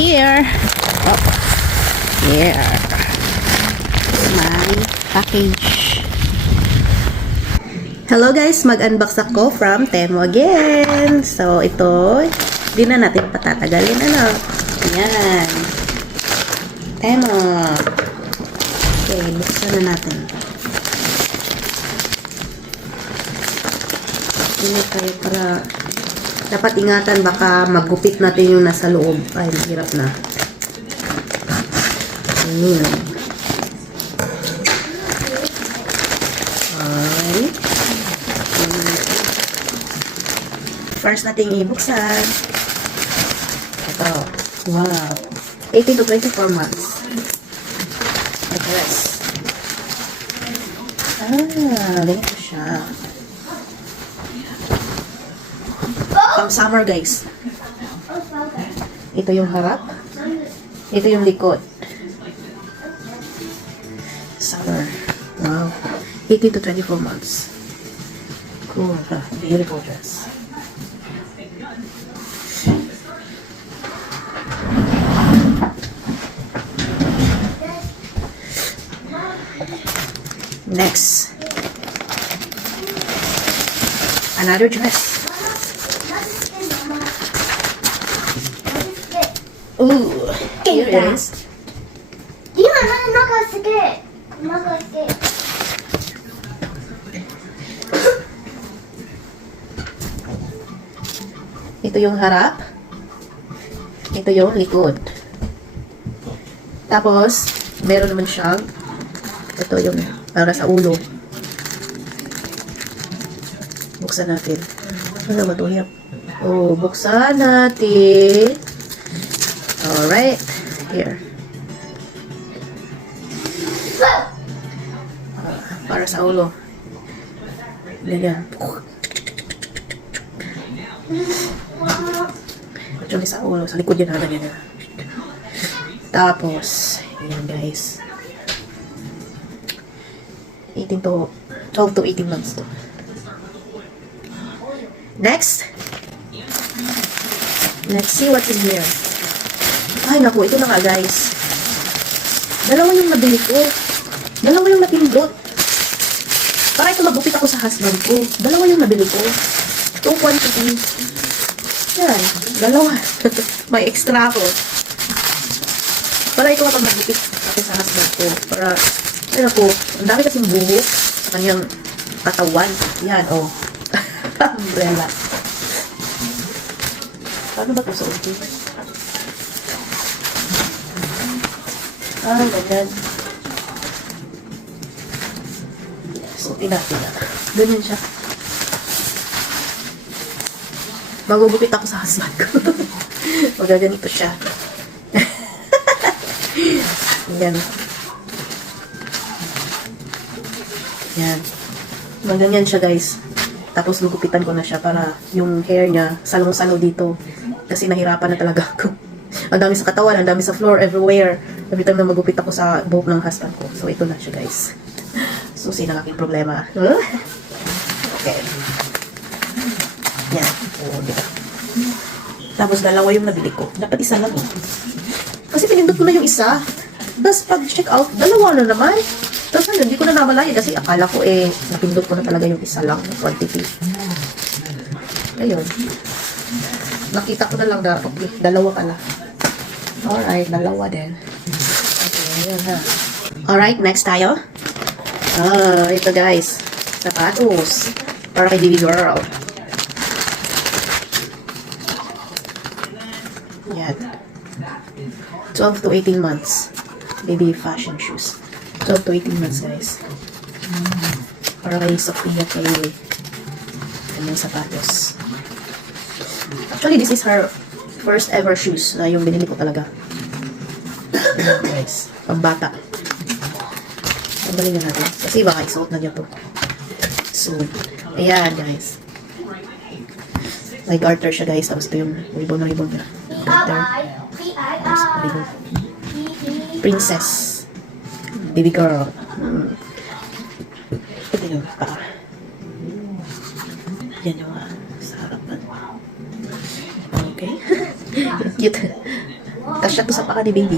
here. Oh, here. My package. Hello guys, mag-unbox ako from Temu again. So, ito, di na natin patatagalin. Ano? Ayan. Temu. Okay, buksan na natin. Ini tayo para dapat ingatan baka magupit natin yung nasa loob. Ay, mahirap na. Ayan. Ay. First natin ibuksan. Ito. Wow. 18 to 24 months. The rest. Ganito siya. Pang summer guys. Ito yung harap. Ito yung likod. Summer. Wow. 18 to 24 months. Cool. Beautiful dress. Next. Another dress. Ooh, here it is. Ito yung harap. Ito yung likod. Tapos, meron naman siyang ito yung para sa ulo. Buksan natin. Ano ba ito? Oh, buksan natin. Alright. Here. Para sa ulo. Ganyan. Actually sa ulo. Sa likod yan. Ganyan. Tapos, yan guys. 12 to 18 months to. Next. Let's see what's in here. Ay, naku, ito na nga, guys. Dalawa yung nabili ko. Dalawa yung napindot. Para ito magupit ako sa husband ko. Dalawa yung nabili ko. 2 quantity. Yan, dalawa. May extra ako. Para ito kapag magupit ako sa husband ko. Para, ay naku, ang dami kasing buhok sa kanyang katawan. Yan, oh. Umbrella. Paano ba ito sa ulo? Ganyan. So, natin na. Ganyan siya. Magugupit ako sa husband ko. Magaganito siya. Yan. Yan. Maganyan siya, guys. Tapos, gugupitan ko na siya para yung hair niya salong-salo dito. Kasi nahirapan na talaga ako. Ang dami sa katawan, ang dami sa floor, everywhere. Every time na magupit ako sa buhok ng husband ko. So, ito na siya, guys. Susi ng aking problema. Okay. Yan. Oh, diba? Tapos, dalawa yung nabili ko. Dapat isa lang. Kasi pinindot ko na yung isa. Tapos, pag check out, dalawa na naman. Tapos, hindi ko na namalayan kasi akala ko napindot ko na talaga yung isa lang. Quantity. Ayun. Nakita ko na lang na, okay, dalawa pala. Alright, dalawa din. Okay, yun ha. Alright, next tayo. Ito guys. Sapatos. Para kay baby girl. Yan. 12 to 18 months. Baby fashion shoes. 12 to 18 months guys. Para kay Sophia kay yung sapatos. Actually, this is her first ever shoes na yung binili ko talaga. Guys, pambata. Pagaling na natin. Kasi baka isuot na niya to. So, ayan guys. May garter siya guys. Tapos ito yung ribbon na. Garter. Tapos ribbon. Princess. Baby girl. Ito yung paa. Yan yung sa harapan. Okay. Cute. Kasya to sa paka ni baby.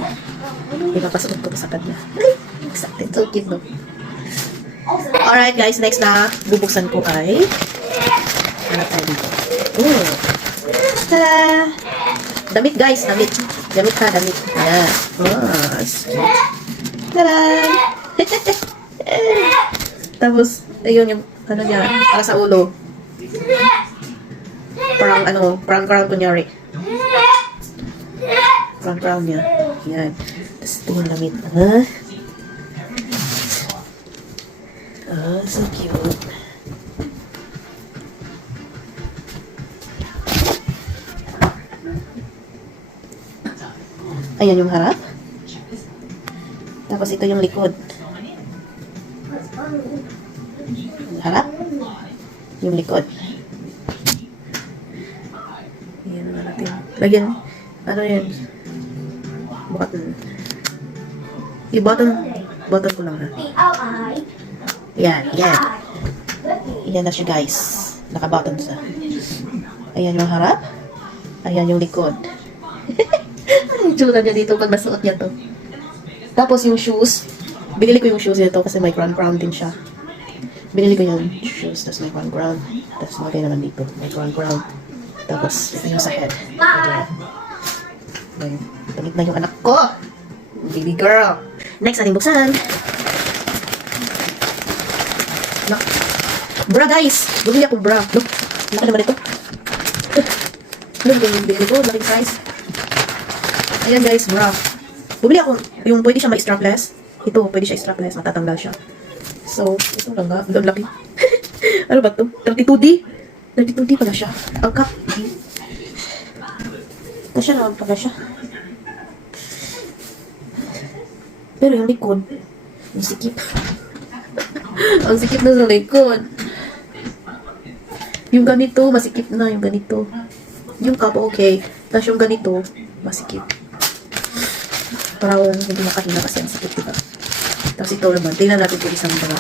Ipapasok ko to sa kanya. Ay, excited. So cute, no? Alright, guys. Next na bubuksan ko ay ano tayo dito? Oh. Tada! Damit, guys. Damit. Damit ha, damit. Ayan. Oh, sweet. Tada! Tapos, ayun yung, ano niya, para sa ulo. Parang, parang crown kunyari. Parang crown niya. Ayan. Tapos, ito yung damit. Ha? Oh, so cute. Ayan yung harap. Tapos ito yung likod. Harap. Yung likod. Ayan na natin. Lagyan. Ano yan? Button. I-button. Button ko lang ha. Ayan. Ayan. Ayan na siya guys. Naka-button sa. Ayan yung harap. Ayan yung likod. Ang tsura niya dito pag nasuot niya to. Tapos yung shoes, binili ko yung shoes nito kasi may crown din siya. Binili ko yung shoes, tapos may crown. Tapos lagay naman dito, may crown. Tapos ito yung sa head. Ayan. Tulit na yung anak ko. Baby girl. Next, ating buksan. Bra guys! Bumili ako bra. Look, laki naman ito. Look, binili ko, laking size. Ayan guys, bra. Bumili ako, yung pwede siya ma-strapless. Ito, pwede siya strapless, matatanggal siya. So, ito lang nga, ang laki. Ano ba ito? 32D? 32D pala siya. Ang cup. Kasya naman pala siya. Pero yung likod, yung sikip. Ang sikip na sa likod. Yung ganito, masikip na yung ganito. Yung cup, okay. Tapos yung ganito, masikip. Parang hindi makahina kasi ang sikip, diba? Tapos ito naman, tingnan natin kung isang bra.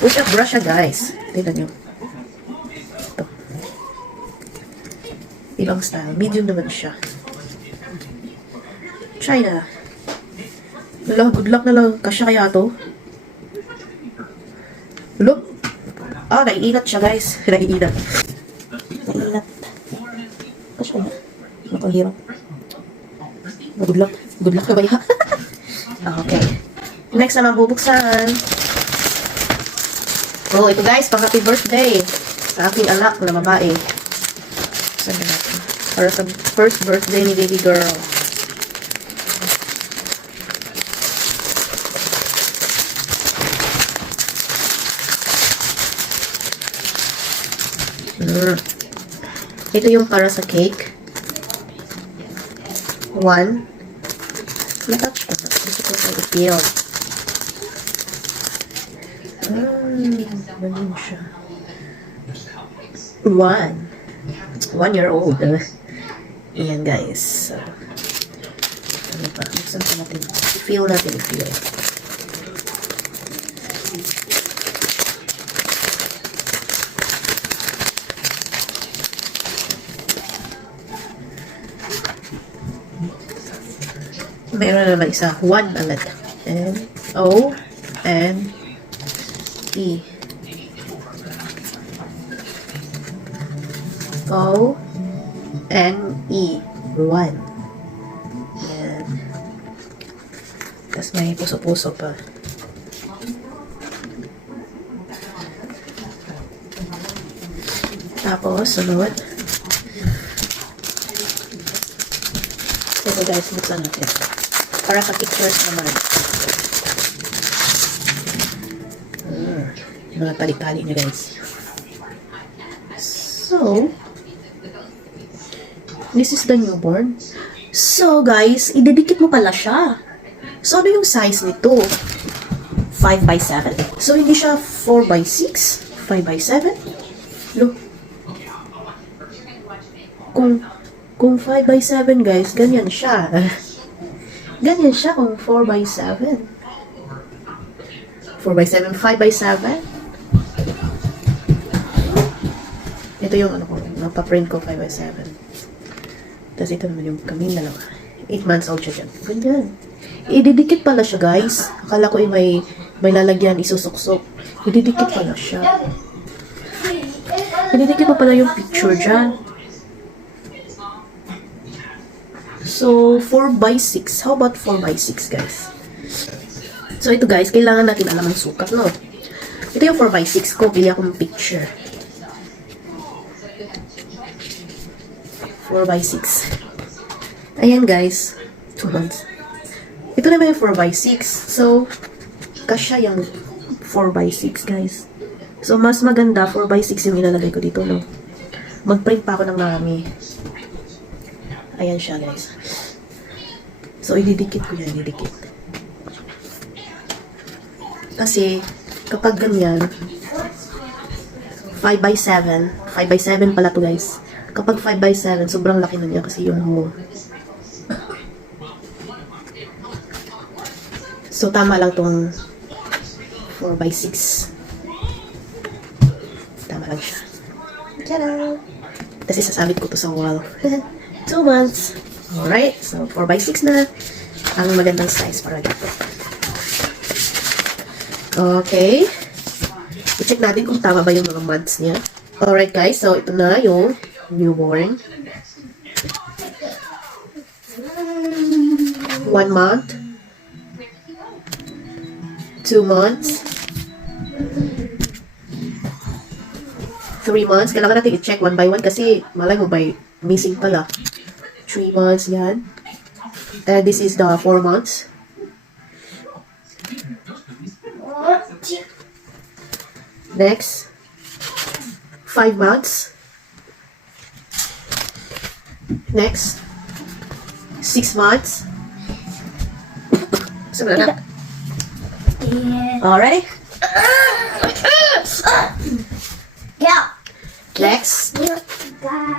Push up bra siya, guys. Tingnan nyo. Ito. Ibang style. Medium naman siya. China. Good luck na lang. Kasya kaya to? Look. Ah, naiinat siya, guys. Naiinat. Naiinat. Kasya kaya. Nakahirap. Good luck. Good luck na ba yan? Okay. Next naman bubuksan. Oh, ito guys, pang happy birthday sa aking anak na babae. Saan na natin? Para sa first birthday ni baby girl. Ito yung para sa cake. One. Natouch ko na. Gusto ko sa i-feel. Ganun siya. 1 year old. Ayan guys. So, ano pa? Gusto natin. I-feel natin. I-feel. Mayroon naman isa. 1 ulit. N-O-N-E. O-N-E. 1. Yan. Tapos may puso-puso pa. Tapos, sunod. Ito guys, buksan natin. Para sa pictures naman. Mga tali-tali niya guys. So, this is the newborn. So guys, ididikit mo pala siya. So, ano yung size nito? 5x7? So, hindi siya 4x6? 5x7? Look. Kung 5x7 guys, ganyan siya. Ganyan siya kung 4x7. 4x7, 5x7. Ito yung ano ko, napaprint ko 5x7. Tapos ito naman yung kami dalawa. 8 months old siya dyan. Ganyan. Ididikit pala siya, guys. Akala ko may lalagyan, isusuksok. Ididikit pala siya. Ididikit pa pala yung picture dyan. So, 4x6. How about 4x6, guys? So, ito guys, kailangan natin alam ang sukat, no? Ito yung 4x6 ko. Bili akong picture. 4x6. Ayan, guys. 2 months. Ito naman yung 4x6. So, kasya yung 4x6, guys. So, mas maganda, 4x6 yung ilalagay ko dito, no? Mag-print pa ako ng marami. Ayan siya, guys. So, ididikit ko yan, ididikit. Kasi, kapag ganyan, 5x7, 5x7 pala to, guys. Kapag 5x7, sobrang laki na niya kasi yung mo. So, tama lang tong 4x6. Tama lang siya. Tara! Tapos isasabit ko to sa wall. 2 months. Alright. So, 4x6 na. Ang magandang size para dito. Okay. I-check natin kung tama ba yung mga months niya. Alright, guys. So, ito na yung newborn. 1 month. 2 months. 3 months. Kailangan natin i-check 1 by 1 kasi malay mo by missing pala. 3 months, yan. And this is the 4 months. Next. 5 months. Next. 6 months. Sabi na. Alright. Yeah. Next.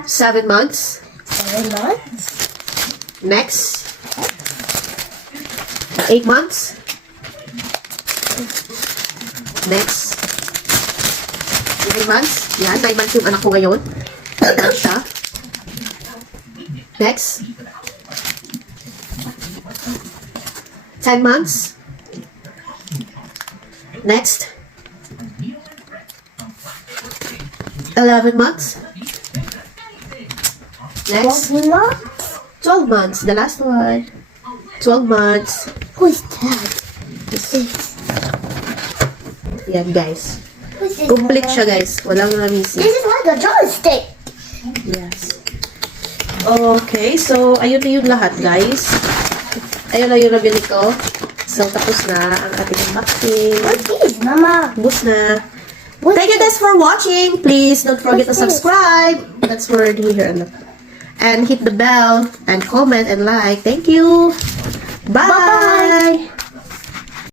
7 months. 7 months. Next. 8 months. Next. 9 months. Yan, 9 months yung anak ko ngayon. Yan siya. Next. 10 months. Next. 11 months. Next. 12 months. 12 months. The last one. 12 months. Who's that? Yan, guys. Who's this? Complete siya, guys. Walang missing. This is like a joystick. Yes. Okay, so ayun na yun lahat, guys. Ayun na yung nabili ko. So, tapos na ang ating unboxing. What's this, Mama? Bus na. What's Thank you guys for watching. Please don't forget to What's this? subscribe. That's what we're doing here. And hit the bell and comment and like. Thank you. Bye. Bye-bye.